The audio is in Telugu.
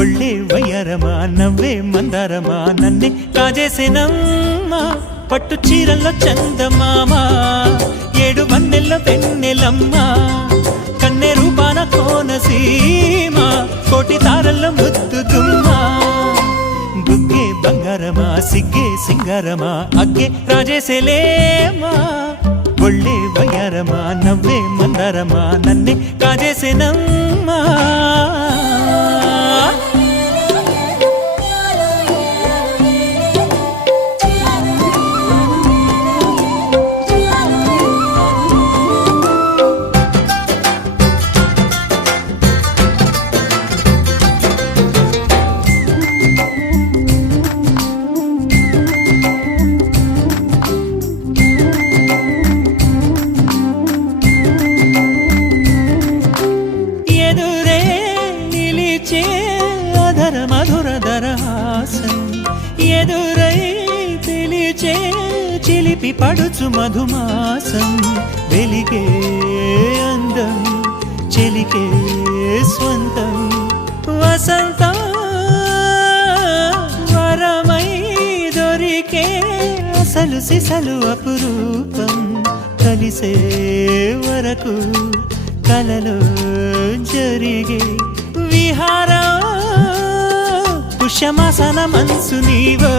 ఒళ్ళే వయ్యారమా నవ్వే మందారమా నన్నే కాజేసేనమ్మా పట్టు చీరల్లో చందమామ ఏడు వన్నెల్ల వెన్నెలమ్మ కన్నె రూపాన కోనసీమ కోటి తారల్లో ముద్దుదుమ్మా బుగ్గే బంగారమా సిగ్గే సింగారమా అగ్గే రాజేసేలేమా ఒళ్ళే వయ్యారమా నవ్వే మందారమా నన్నే కాజేసేనమ్మా మధురధరహాసం ఎదురై పిలిచే చిలిపి పడుచు మధుమాసం వెలిగే అందం చెలికే స్వంతం వసంతం వరమై దొరికే అసలు సిసలు అపురూపం కలిసే వరకు కలలో జరిగే విహారం పుష్యమాసన మనసు నీవో